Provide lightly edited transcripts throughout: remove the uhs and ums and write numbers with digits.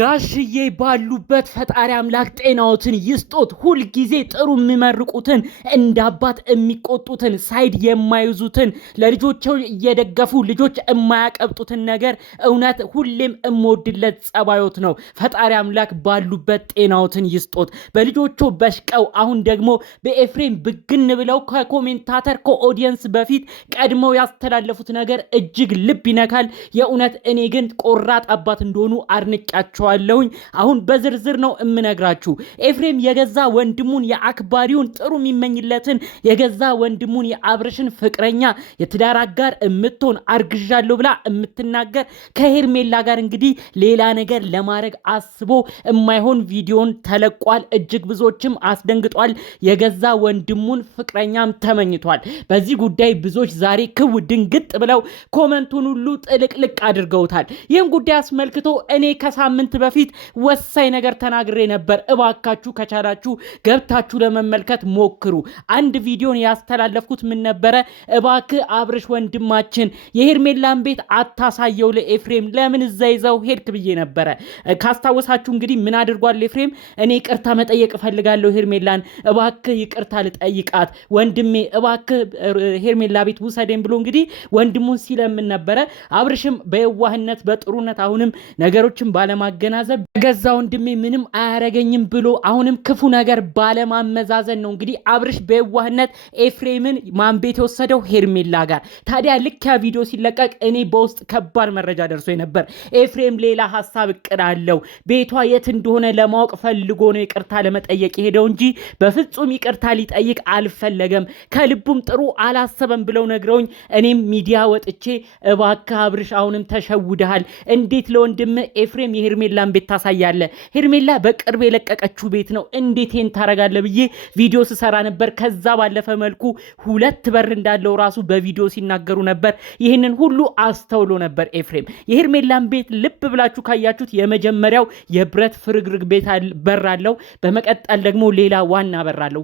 ጋሽዬ ባሉበት ፈጣሪ አምላክ ጤናዎትን ይስጦት። ሁል ጊዜ ጥሩ የሚመርቁትን እንደ አባት የሚቆጡትን ሳይድ የማይዙትን ለልጆቻቸው እየደገፉ ልጆች የማያቀብጡትን ነገር እውነት ሁሌም እምወድለት ጸባዮት ነው። ፈጣሪ አምላክ ባሉበት ጤናዎትን ይስጦት። በልጆቹ በሽቀው አሁን ደግሞ በኤፍሬም ብግን ብለው ከኮሜንታተር ከኦዲየንስ በፊት ቀድመው ያስተላለፉት ነገር እጅግ ልብ ይነካል። የእውነት እኔ ግን ቆራጥ አባት እንደሆኑ አድንቃቸው አሁን በዝርዝር ነው እምነግራችሁ። ኤፍሬም የገዛ ወንድሙን የአክባሪውን ጥሩ የሚመኝለትን የገዛ ወንድሙን የአብርሽን ፍቅረኛ የትዳር አጋር እምትሆን አርግዣለሁ ብላ እምትናገር ከሄርሜላ ጋር እንግዲህ ሌላ ነገር ለማድረግ አስቦ የማይሆን ቪዲዮን ተለቋል። እጅግ ብዙዎችም አስደንግጧል። የገዛ ወንድሙን ፍቅረኛም ተመኝቷል። በዚህ ጉዳይ ብዙዎች ዛሬ ክው ድንግጥ ብለው ኮመንቱን ሁሉ ጥልቅልቅ አድርገውታል። ይህን ጉዳይ አስመልክቶ እኔ ከሳምንት በፊት ወሳኝ ነገር ተናግሬ ነበር። እባካችሁ ከቻላችሁ ገብታችሁ ለመመልከት ሞክሩ። አንድ ቪዲዮን ያስተላለፍኩት ምን ነበረ? እባክህ አብርሽ ወንድማችን የሄርሜላን ቤት አታሳየው ለኤፍሬም፣ ለምን እዛ ይዘው ሄድክ ብዬ ነበረ። ካስታወሳችሁ እንግዲህ ምን አድርጓል ኤፍሬም? እኔ ይቅርታ መጠየቅ እፈልጋለሁ ሄርሜላን፣ እባክህ ይቅርታ ልጠይቃት ወንድሜ፣ እባክህ ሄርሜላ ቤት ውሰደኝ ብሎ እንግዲህ ወንድሙን ሲለምን ነበረ። አብርሽም በየዋህነት በጥሩነት አሁንም ነገሮችን ባለማገናዘብ ገዛ ወንድሜ ምንም አያረገኝም ብሎ አሁንም ክፉ ነገር ባለማመዛዘን ነው እንግዲህ አብርሽ በየዋህነት ኤፍሬምን ማን ቤት የወሰደው ሄርሜላ ጋር። ታዲያ ልክ ያ ቪዲዮ ሲለቀቅ እኔ በውስጥ ከባድ መረጃ ደርሶ ነበር። ኤፍሬም ሌላ ሐሳብ እቅድ አለው፣ ቤቷ የት እንደሆነ ለማወቅ ፈልጎ ነው ይቅርታ ለመጠየቅ ሄደው እንጂ በፍጹም ይቅርታ ሊጠይቅ አልፈለገም፣ ከልቡም ጥሩ አላሰበም ብለው ነግረውኝ እኔም ሚዲያ ወጥቼ እባክህ አብርሽ አሁንም ተሸውደሃል፣ እንዴት ለወንድም ኤፍሬም የሄርሜላን ቤት ታሳያለ? ሄርሜላ በቅርብ የለቀቀችው ቤት ነው፣ እንዴት ይሄን ታረጋለ ብዬ ቪዲዮ ስሰራ ነበር። ከዛ ባለፈ መልኩ ሁለት በር እንዳለው ራሱ በቪዲዮ ሲናገሩ ነበር። ይህንን ሁሉ አስተውሎ ነበር ኤፍሬም። የሄርሜላን ቤት ልብ ብላችሁ ካያችሁት የመጀመሪያው የብረት ፍርግርግ ቤት በር አለው። በመቀጠል ደግሞ ሌላ ዋና በር አለው።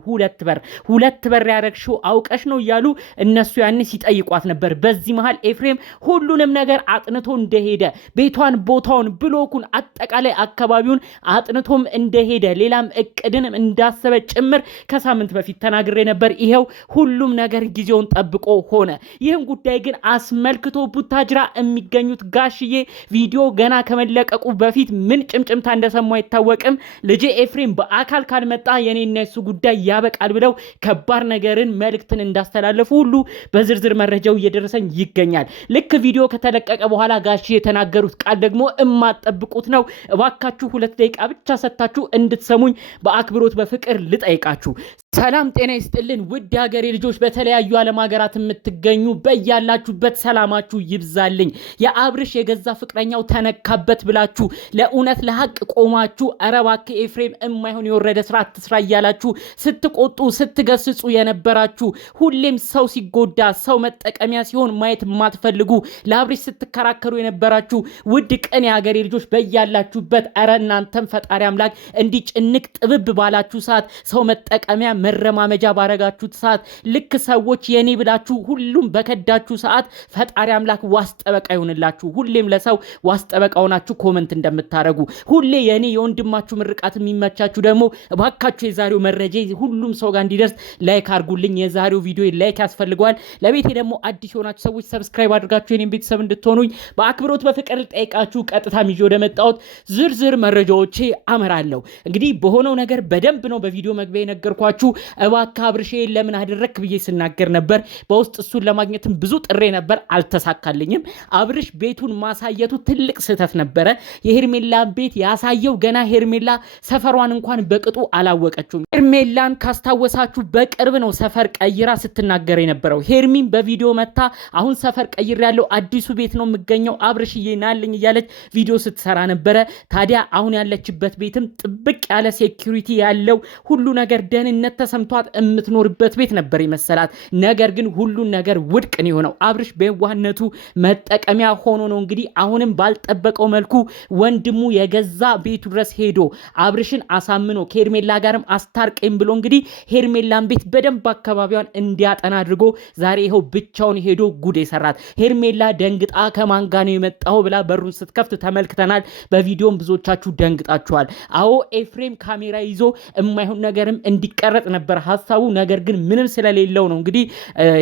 ሁለት በር ያረግሽው አውቀሽ ነው እያሉ እነሱ ያን ሲጠይቋት ነበር። በዚህ መሃል ኤፍሬም ሁሉንም ነገር አጥንቶ እንደሄደ ቤቷን፣ ቦታውን፣ ብሎኩን አጠቃላይ አካባቢውን አጥንቶም እንደሄደ ሌላም እቅድን እንዳሰበ ጭምር ከሳምንት በፊት ተናግሬ ነበር። ይሄው ሁሉም ነገር ጊዜውን ጠብቆ ሆነ። ይህን ጉዳይ ግን አስመልክቶ ቡታጅራ የሚገኙት ጋሽዬ ቪዲዮ ገና ከመለቀቁ በፊት ምን ጭምጭምታ እንደሰሙ አይታወቅም። ልጄ ኤፍሬም በአካል ካልመጣ የኔና የሱ ጉዳይ ያበቃል ብለው ከባድ ነገርን መልእክትን እንዳስተላለፉ ሁሉ በዝርዝር መረጃው እየደረሰኝ ይገኛል። ልክ ቪዲዮ ከተለቀቀ በኋላ ጋሽዬ የተናገሩት ቃል ደግሞ እማጠብቁት ነው። እባካችሁ 2 ደቂቃ ብቻ ሰጣችሁ እንድትሰሙኝ በአክብሮት በፍቅር ልጠይቃችሁ። ሰላም ጤና ይስጥልን ውድ ሀገሬ ልጆች፣ በተለያዩ ዓለም ሀገራት የምትገኙ በያላችሁበት ሰላማችሁ ይብዛልኝ። የአብርሽ የገዛ ፍቅረኛው ተነካበት ብላችሁ ለእውነት ለሐቅ ቆማችሁ ኧረ እባክህ ኤፍሬም የማይሆን የወረደ ስራ አትስራ እያላችሁ ስትቆጡ ስትገስጹ የነበራችሁ፣ ሁሌም ሰው ሲጎዳ ሰው መጠቀሚያ ሲሆን ማየት የማትፈልጉ ለአብርሽ ስትከራከሩ የነበራችሁ ውድ ቅን የሀገሬ ልጆች በያላችሁበት ኧረ እናንተም ፈጣሪ አምላክ እንዲህ ጭንቅ ጥብብ ባላችሁ ሰዓት ሰው መጠቀሚያ መረማመጃ ባረጋችሁት ሰዓት ልክ ሰዎች የኔ ብላችሁ ሁሉም በከዳችሁ ሰዓት ፈጣሪ አምላክ ዋስ ጠበቃ ይሆንላችሁ። ሁሌም ለሰው ዋስ ጠበቃ ሆናችሁ ኮመንት እንደምታረጉ ሁሌ የኔ የወንድማችሁ ምርቃት የሚመቻችሁ ደግሞ እባካችሁ የዛሬው መረጃ ሁሉም ሰው ጋር እንዲደርስ ላይክ አድርጉልኝ። የዛሬው ቪዲዮ ላይክ ያስፈልገዋል። ለቤቴ ደግሞ አዲስ የሆናችሁ ሰዎች ሰብስክራይብ አድርጋችሁ የኔን ቤተሰብ እንድትሆኑኝ በአክብሮት በፍቅር ጠይቃችሁ ቀጥታ ይዤ ወደ መጣሁት ዝርዝር መረጃዎቼ አመራለሁ። እንግዲህ በሆነው ነገር በደንብ ነው በቪዲዮ መግቢያ የነገርኳችሁ። እባክህ አብርሽ ለምን አደረክ ብዬ ስናገር ነበር። በውስጥ እሱን ለማግኘትም ብዙ ጥሬ ነበር፣ አልተሳካልኝም። አብርሽ ቤቱን ማሳየቱ ትልቅ ስህተት ነበረ። የሄርሜላ ቤት ያሳየው ገና ሄርሜላ ሰፈሯን እንኳን በቅጡ አላወቀችውም። ሄርሜላን ካስታወሳችሁ በቅርብ ነው ሰፈር ቀይራ ስትናገር የነበረው። ሄርሚን በቪዲዮ መታ አሁን ሰፈር ቀይር ያለው አዲሱ ቤት ነው የምገኘው አብርሽዬ ናልኝ እያለች ቪዲዮ ስትሰራ ነበረ። ታዲያ አሁን ያለችበት ቤትም ጥብቅ ያለ ሴኩሪቲ ያለው ሁሉ ነገር ደህንነት ተሰምቷት የምትኖርበት ቤት ነበር ይመሰላት። ነገር ግን ሁሉን ነገር ውድቅ ነው የሆነው። አብርሽ በዋህነቱ መጠቀሚያ ሆኖ ነው እንግዲህ አሁንም ባልጠበቀው መልኩ ወንድሙ የገዛ ቤቱ ድረስ ሄዶ አብርሽን አሳምኖ ከሄርሜላ ጋርም አስታርቀኝ ብሎ እንግዲህ ሄርሜላን ቤት በደንብ አካባቢዋን እንዲያጠና አድርጎ ዛሬ ይኸው ብቻውን ሄዶ ጉድ የሰራት። ሄርሜላ ደንግጣ ከማን ጋር ነው የመጣው ብላ በሩን ስትከፍት ተመልክተናል። በቪዲዮም ብዙዎቻችሁ ደንግጣችኋል። አዎ ኤፍሬም ካሜራ ይዞ የማይሆን ነገርም እንዲቀረጥ ነበር ሐሳቡ። ነገር ግን ምንም ስለሌለው ነው እንግዲህ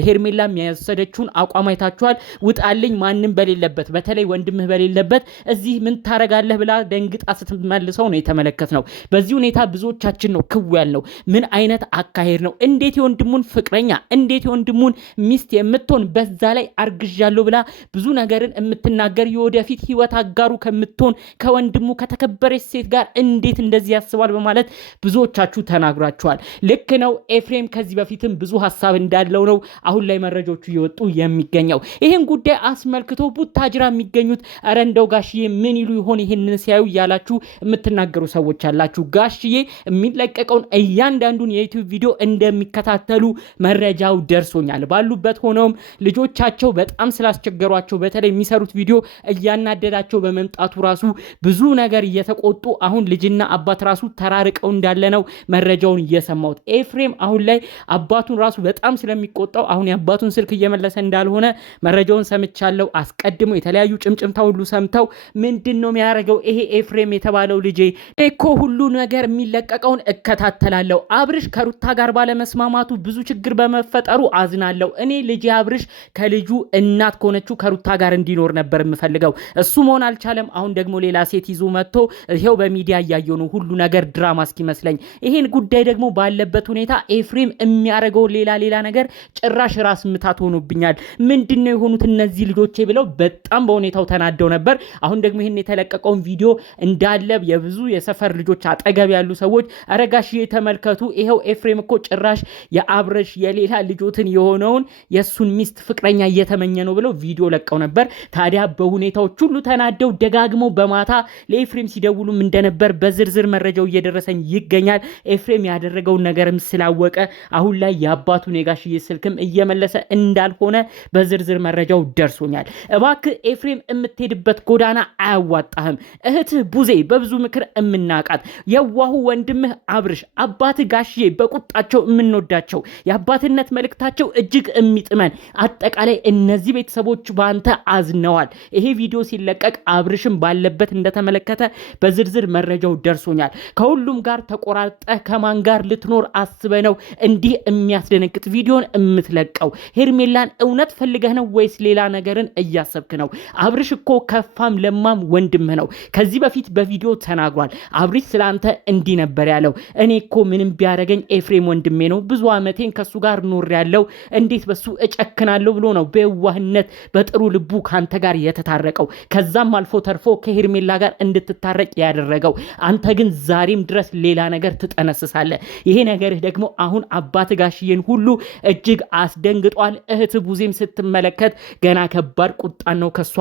ሄርሜላ የሚያሰደችውን አቋም አይታችኋል። ውጣልኝ ማንም በሌለበት በተለይ ወንድምህ በሌለበት እዚህ ምን ታረጋለህ ብላ ደንግጣ ስትመልሰው ነው የተመለከትነው። በዚህ ሁኔታ ብዙዎቻችን ነው ክው ያልነው። ምን አይነት አካሄድ ነው? እንዴት የወንድሙን ፍቅረኛ እንዴት የወንድሙን ሚስት የምትሆን በዛ ላይ አርግዣለሁ ብላ ብዙ ነገርን የምትናገር የወደፊት ህይወት አጋሩ ከምትሆን ከወንድሙ ከተከበረች ሴት ጋር እንዴት እንደዚህ ያስባል በማለት ብዙዎቻችሁ ተናግራችኋል። ልክ ነው። ኤፍሬም ከዚህ በፊትም ብዙ ሐሳብ እንዳለው ነው አሁን ላይ መረጃዎቹ እየወጡ የሚገኘው። ይህን ጉዳይ አስመልክቶ ቡታጅራ የሚገኙት ኧረ እንደው ጋሽዬ ምን ይሉ ይሆን ይህንን ሲያዩ እያላችሁ የምትናገሩ ሰዎች አላችሁ። ጋሽዬ የሚለቀቀውን እያንዳንዱን የዩቲዩብ ቪዲዮ እንደሚከታተሉ መረጃው ደርሶኛል። ባሉበት ሆነውም ልጆቻቸው በጣም ስላስቸገሯቸው በተለይ የሚሰሩት ቪዲዮ እያናደዳቸው በመምጣቱ ራሱ ብዙ ነገር እየተቆጡ አሁን ልጅና አባት ራሱ ተራርቀው እንዳለ ነው መረጃውን እየሰማሁት። ኤፍሬም አሁን ላይ አባቱን ራሱ በጣም ስለሚቆጣው አሁን የአባቱን ስልክ እየመለሰ እንዳልሆነ መረጃውን ሰምቻለሁ። አስቀድሞ የተለያዩ ጭምጭምታ ሁሉ ሰምተው ምንድነው የሚያደርገው ይሄ ኤፍሬም የተባለው ልጄ እኮ ሁሉ ነገር የሚለቀቀውን እከታተላለሁ። አብርሽ ከሩታ ጋር ባለመስማማቱ ብዙ ችግር በመፈጠሩ አዝናለሁ። እኔ ልጄ አብርሽ ከልጁ እናት ከሆነችው ከሩታ ጋር እንዲኖር ነበር የምፈልገው። እሱ መሆን አልቻለም። አሁን ደግሞ ሌላ ሴት ይዞ መጥቶ ይሄው በሚዲያ እያየው ነው ሁሉ ነገር ድራማ እስኪመስለኝ። ይሄን ጉዳይ ደግሞ ባለበት ሁኔታ ኤፍሬም የሚያደርገው ሌላ ነገር ጭራሽ ራስ ምታት ሆኖብኛል። ምንድነው የሆኑት እነዚህ ልጆቼ ብለው በጣም በሁኔታው ተናደው ነበር። አሁን ደግሞ ይሄን የተለቀቀውን ቪዲዮ እንዳለ የብዙ የሰፈር ልጆች አጠገብ ያሉ ሰዎች አረጋሽ ተመልከቱ፣ ይሄው ኤፍሬም እኮ ጭራሽ የአብርሽ የሌላ ልጆትን የሆነውን የሱን ሚስት ፍቅረኛ እየተመኘ ነው ብለው ቪዲዮ ለቀው ነበር። ታዲያ በሁኔታዎች ሁሉ ተናደው ደጋግመው በማታ ለኤፍሬም ሲደውሉም እንደነበር በዝርዝር መረጃው እየደረሰኝ ይገኛል። ኤፍሬም ያደረገውን ነገርም ስላወቀ አሁን ላይ የአባቱን የጋሽዬ ስልክም እየመለሰ እንዳልሆነ በዝርዝር መረጃው ደርሶኛል። እባክህ ኤፍሬም የምትሄድበት ጎዳና አያዋጣህም። እህትህ ቡዜ በብዙ ምክር የምናቃት የዋሁ ወንድምህ አብርሽ አባትህ ጋሽዬ በቁጣቸው የምንወዳቸው የአባትነት መልእክታቸው እጅግ የሚጥመን አጠቃላይ እነዚህ ቤተሰቦች በአንተ አዝነዋል። ይሄ ቪዲዮ ሲለቀቅ አብርሽም ባለበት እንደተመለከተ በዝርዝር መረጃው ደርሶኛል። ከሁሉም ጋር ተቆራርጠህ ከማን ጋር ልትኖር አስበህ ነው እንዲህ የሚያስደነግጥ ቪዲዮን የምትለቀው? ሄርሜላን እውነት ፈልገህ ነው ወይስ ሌላ ነገርን እያሰብክ ነው? አብርሽ እኮ ከፋም ለማም ወንድምህ ነው። ከዚህ በፊት በቪዲዮ ተናግሯል። አብርሽ ስላንተ እንዲህ ነበር ያለው። እኔ እኮ ምንም ቢያደርገኝ ኤፍሬም ወንድሜ ነው፣ ብዙ አመቴን ከሱ ጋር ኖር ያለው እንዴት በሱ እጨክናለሁ ብሎ ነው በዋህነት በጥሩ ልቡ ካንተ ጋር የተታረቀው። ከዛም አልፎ ተርፎ ከሄርሜላ ጋር እንድትታረቅ ያደረገው። አንተ ግን ዛሬም ድረስ ሌላ ነገር ትጠነስሳለህ። ይሄ ነገርህ ደግሞ አሁን አባት ጋሽዬን ሁሉ እጅግ አስደንግጧል። እህት ቡዜም ስትመለከት ገና ከባድ ቁጣን ነው ከሷ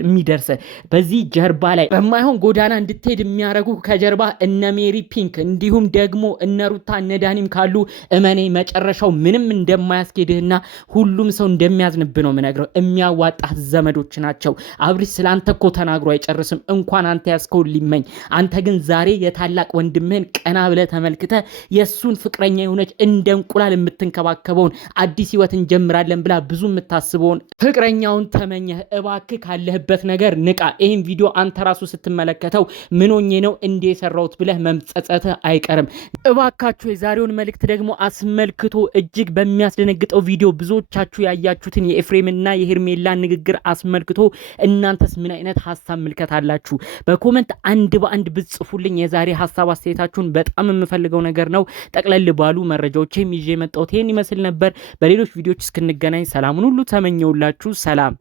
የሚደርስ። በዚህ ጀርባ ላይ በማይሆን ጎዳና እንድትሄድ የሚያደርጉ ከጀርባ እነ ሜሪ ፒንክ እንዲሁም ደግሞ እነ ሩታ እነ ዳኒም ካሉ እመኔ መጨረሻው ምንም እንደማያስኬድህና ሁሉም ሰው እንደሚያዝንብ ነው የምነግረው። የሚያዋጣህ ዘመዶች ናቸው። አብርሽ ስላንተ እኮ ተናግሮ አይጨርስም እንኳን አንተ ያስከው ሊመኝ። አንተ ግን ዛሬ የታላቅ ወንድምህን ቀና ብለህ ተመልክተህ የሱን ፍቅረኛ የሆነች እንደ እንቁላል የምትንከባከበውን አዲስ ህይወት እንጀምራለን ብላ ብዙ የምታስበውን ፍቅረኛውን ተመኘህ። እባክህ ካለህበት ነገር ንቃ። ይህን ቪዲዮ አንተ ራሱ ስትመለከተው ምን ሆኜ ነው እንዴ የሰራሁት ብለህ መምጸጸትህ አይቀርም። እባካችሁ የዛሬውን መልእክት ደግሞ አስመልክቶ እጅግ በሚያስደነግጠው ቪዲዮ ብዙዎቻችሁ ያያችሁትን የኤፍሬምና የሄርሜላ ንግግር አስመልክቶ እናንተስ ምን አይነት ሐሳብ ምልከት አላችሁ? በኮሜንት አንድ በአንድ ብጽፉልኝ የዛሬ ሐሳብ አስተያየታችሁን በጣም የምፈልገው ነገር ነው። ጠቅለል ባሉ መረጃዎችም ይዤ መጣሁት ይሄን ይመስል ነበር። በሌሎች ቪዲዮዎች እስክንገናኝ ሰላሙን ሁሉ ተመኘውላችሁ። ሰላም